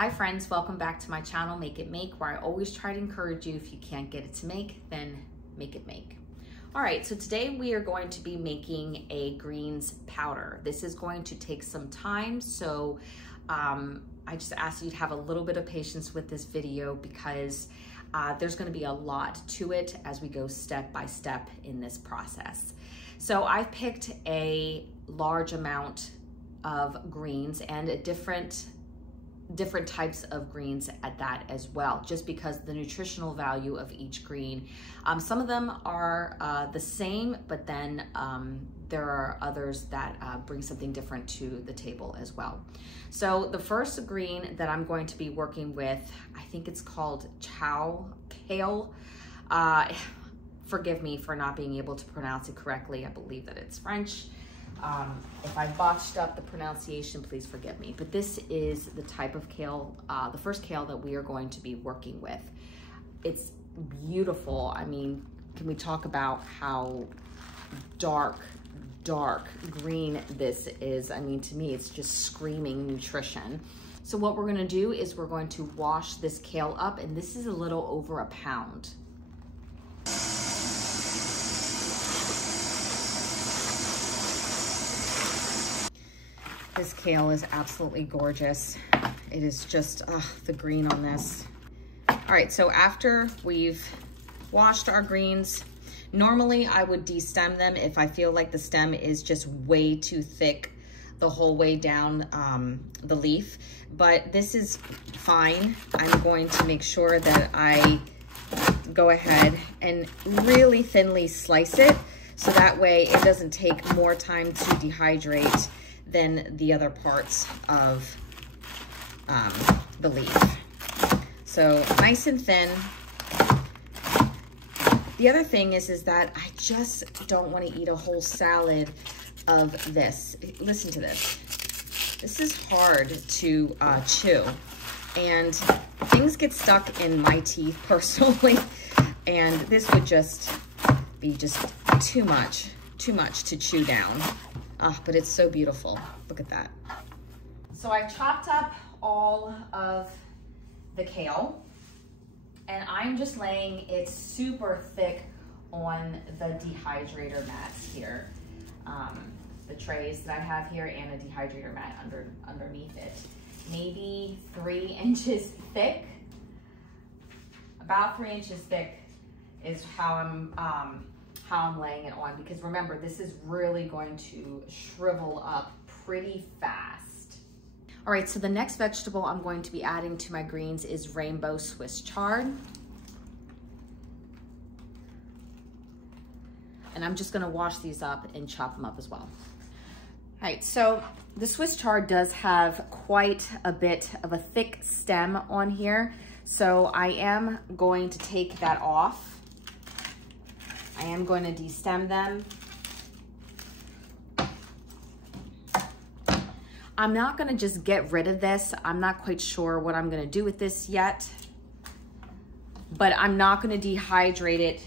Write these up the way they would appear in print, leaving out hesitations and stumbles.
Hi friends, welcome back to my channel, Make It Make, where I always try to encourage you, if you can't get it to make, then make it make. All right, so today we are going to be making a greens powder. This is going to take some time, so I just ask you to have a little bit of patience with this video because there's going to be a lot to it as we go step by step in this process. So I've picked a large amount of greens and a different types of greens at that as well, just because the nutritional value of each green. Some of them are the same, but then there are others that bring something different to the table as well. So the first green that I'm going to be working with, I think it's called kale. Forgive me for not being able to pronounce it correctly. I believe that it's French. If I botched up the pronunciation, please forgive me. But this is the type of kale, the first kale that we are going to be working with. It's beautiful. I mean, can we talk about how dark green this is? I mean, to me, it's just screaming nutrition. So what we're gonna do is we're going to wash this kale up, and this is a little over a pound. This kale is absolutely gorgeous. It is just, the green on this. All right, so after we've washed our greens, normally I would destem them if I feel like the stem is just way too thick the whole way down the leaf, but this is fine. I'm going to make sure that I go ahead and really thinly slice it, so that way it doesn't take more time to dehydrate than the other parts of the leaf. So nice and thin. The other thing is that I just don't want to eat a whole salad of this. Listen to this. This is hard to chew, and things get stuck in my teeth personally, and this would just be too much to chew down. But it's so beautiful. Look at that. So I chopped up all of the kale, and I'm just laying it super thick on the dehydrator mats here. The trays that I have here, and a dehydrator mat underneath it. Maybe 3 inches thick. About 3 inches thick is how I'm laying it on, because remember, this is really going to shrivel up pretty fast. All right, so the next vegetable I'm going to be adding to my greens is rainbow Swiss chard. And I'm just gonna wash these up and chop them up as well. All right, so the Swiss chard does have quite a bit of a thick stem on here, so I am going to take that off. I am going to destem them. I'm not going to just get rid of this. I'm not quite sure what I'm going to do with this yet, but I'm not going to dehydrate it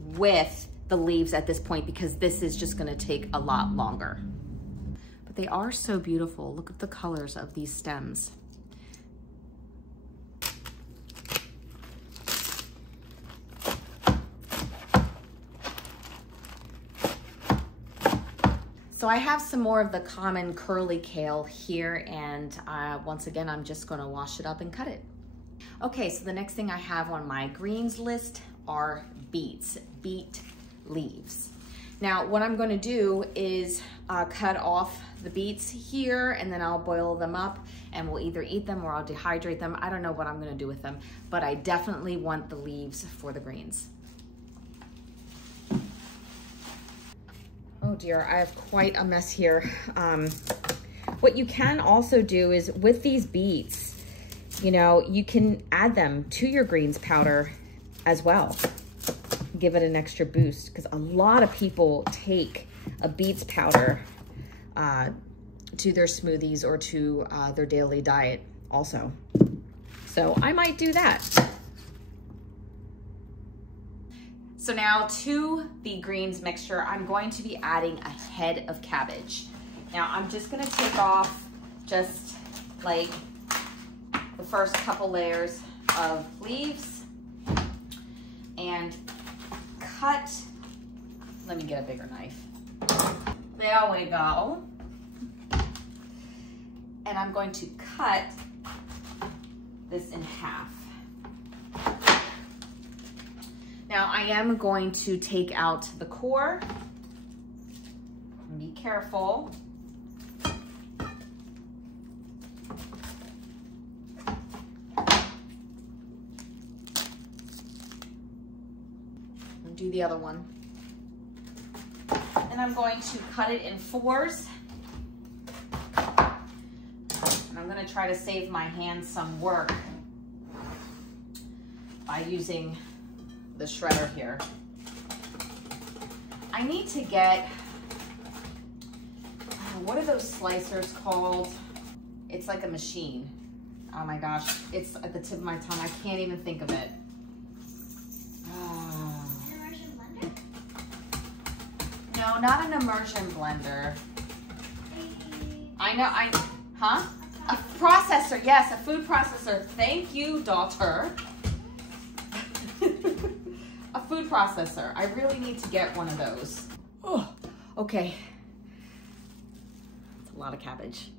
with the leaves at this point, because this is just going to take a lot longer. But they are so beautiful. Look at the colors of these stems. So I have some more of the common curly kale here, and once again, I'm just gonna wash it up and cut it. Okay, so the next thing I have on my greens list are beet leaves. Now, what I'm gonna do is cut off the beets here, and then I'll boil them up, and we'll either eat them or I'll dehydrate them. I don't know what I'm gonna do with them, but I definitely want the leaves for the greens. Oh dear, I have quite a mess here. What you can also do is with these beets, you know, you can add them to your greens powder as well. Give it an extra boost, because a lot of people take a beets powder to their smoothies or to their daily diet also. So I might do that. So now to the greens mixture, I'm going to be adding a head of cabbage. Now I'm just gonna take off just like the first couple layers of leaves and cut. Let me get a bigger knife. There we go. And I'm going to cut this in half. Now I am going to take out the core. Be careful. And do the other one. And I'm going to cut it in 4s. And I'm going to try to save my hands some work by using the shredder here. I need to get, what are those slicers called? It's like a machine. Oh my gosh, it's at the tip of my tongue. I can't even think of it. An immersion blender? No, not an immersion blender. I know, huh? A processor, yes, a food processor. Thank you, daughter. A food processor. I really need to get one of those. Oh, okay. That's a lot of cabbage.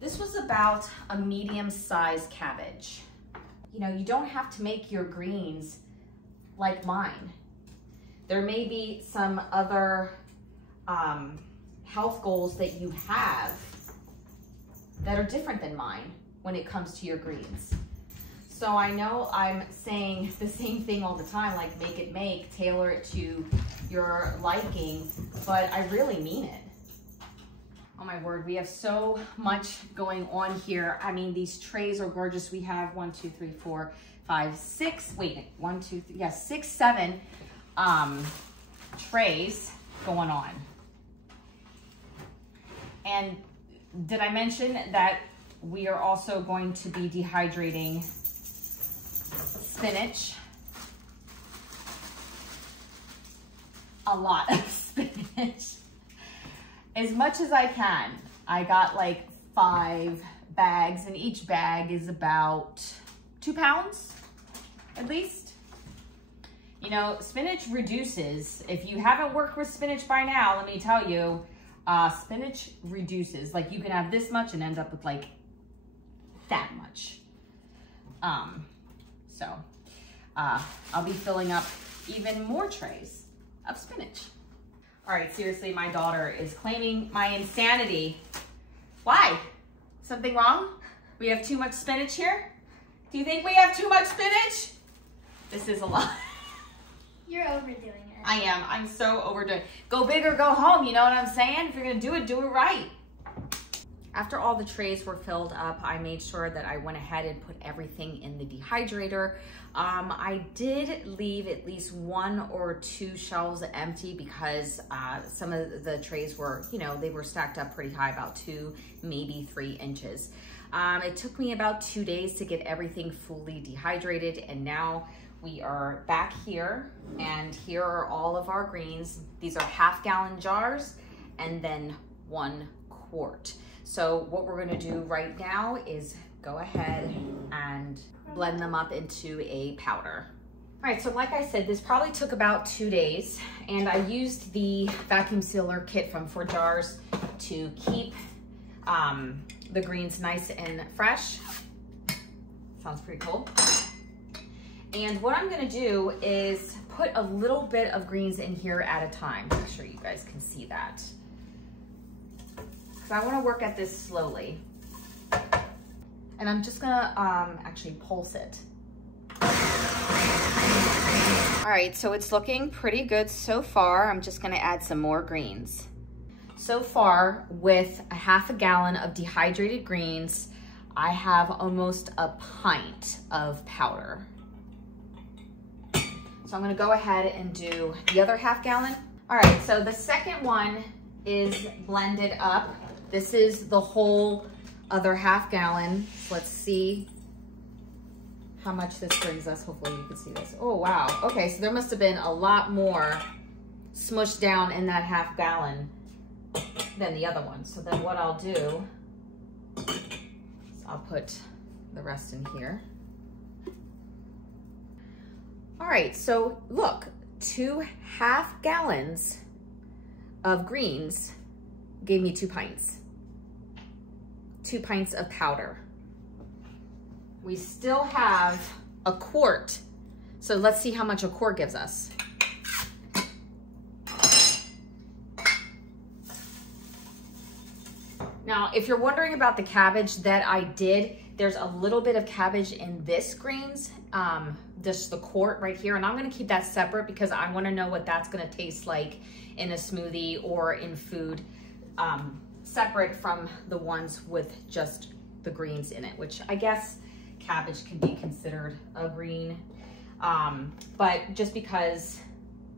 This was about a medium-sized cabbage. You know, you don't have to make your greens like mine. There may be some other health goals that you have that are different than mine when it comes to your greens. So I know I'm saying the same thing all the time, like make it make, tailor it to your liking, but I really mean it. Oh my word, we have so much going on here. I mean, these trays are gorgeous. We have 1, 2, 3, 4, 5, 6, wait, 1, 2, 3, yeah, 6, 7 trays going on. And did I mention that we are also going to be dehydrating spinach? A lot of spinach. As much as I can. I got like 5 bags, and each bag is about 2 pounds, at least. You know, spinach reduces. If you haven't worked with spinach by now, let me tell you, spinach reduces. Like you can have this much and end up with like that much. I'll be filling up even more trays of spinach. All right, seriously, my daughter is claiming my insanity. Why? Something wrong? We have too much spinach here? Do you think we have too much spinach? This is a lot. You're overdoing it. I am. I'm so overdoing it. Go big or go home, you know what I'm saying? If you're gonna do it right. After all the trays were filled up, I made sure that I went ahead and put everything in the dehydrator. I did leave at least 1 or 2 shelves empty because some of the trays were, you know, they were stacked up pretty high, about 2, maybe 3 inches. It took me about 2 days to get everything fully dehydrated, and now we are back here, and here are all of our greens. These are half-gallon jars and then 1 quart. So what we're gonna do right now is go ahead and blend them up into a powder. All right, so like I said, this probably took about 2 days, and I used the vacuum sealer kit from 4 Jars to keep the greens nice and fresh. Sounds pretty cool. And what I'm gonna do is put a little bit of greens in here at a time. Make sure you guys can see that. So I want to work at this slowly. And I'm just gonna actually pulse it. All right, so it's looking pretty good so far. I'm just gonna add some more greens. So far, with a half a gallon of dehydrated greens, I have almost a pint of powder. So I'm gonna go ahead and do the other half gallon. All right, so the second one is blended up. This is the whole other half gallon. So let's see how much this brings us. Hopefully you can see this. Oh, wow. Okay, so there must have been a lot more smushed down in that half gallon than the other one. So then what I'll do is I'll put the rest in here. All right, so look, 2.5 gallons of greens gave me 2 pints. 2 pints of powder. We still have a quart. So let's see how much a quart gives us. Now, if you're wondering about the cabbage that I did, there's a little bit of cabbage in this greens, just the quart right here. And I'm gonna keep that separate because I wanna know what that's gonna taste like in a smoothie or in food, separate from the ones with just the greens in it, which I guess cabbage can be considered a green. But just because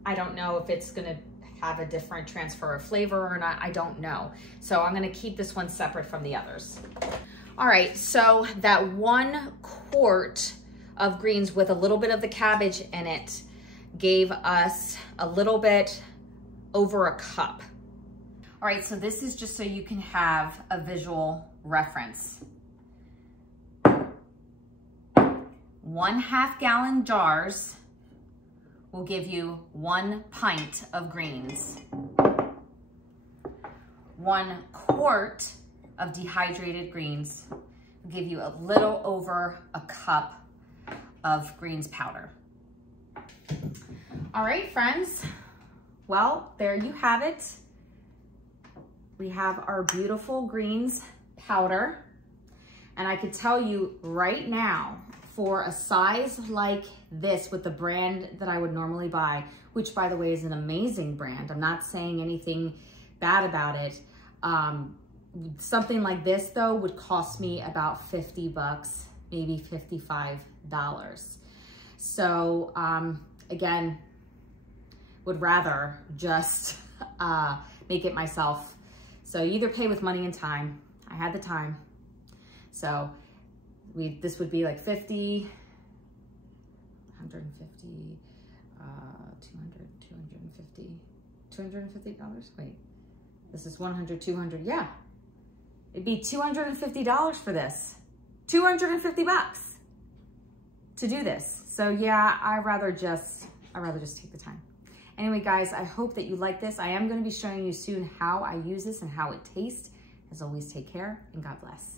I don't know if it's gonna have a different transfer of flavor or not, I don't know. So I'm gonna keep this one separate from the others. All right, so that 1 quart of greens with a little bit of the cabbage in it gave us a little bit over a cup. All right, so this is just so you can have a visual reference. 1/2 gallon jars will give you 1 pint of greens. 1 quart of dehydrated greens will give you a little over a cup of greens powder. All right, friends. Well, there you have it. We have our beautiful greens powder. And I could tell you right now, for a size like this with the brand that I would normally buy, which by the way is an amazing brand. I'm not saying anything bad about it. Something like this though would cost me about 50 bucks, maybe $55. So again, would rather just make it myself. So you either pay with money and time. I had the time. So this would be like 50, 150, 200, 250, $250? Wait, this is 100, 200, yeah. It'd be $250 for this. 250 bucks to do this. So yeah, I'd rather just take the time. Anyway, guys, I hope that you like this. I am gonna be showing you soon how I use this and how it tastes. As always, take care and God bless.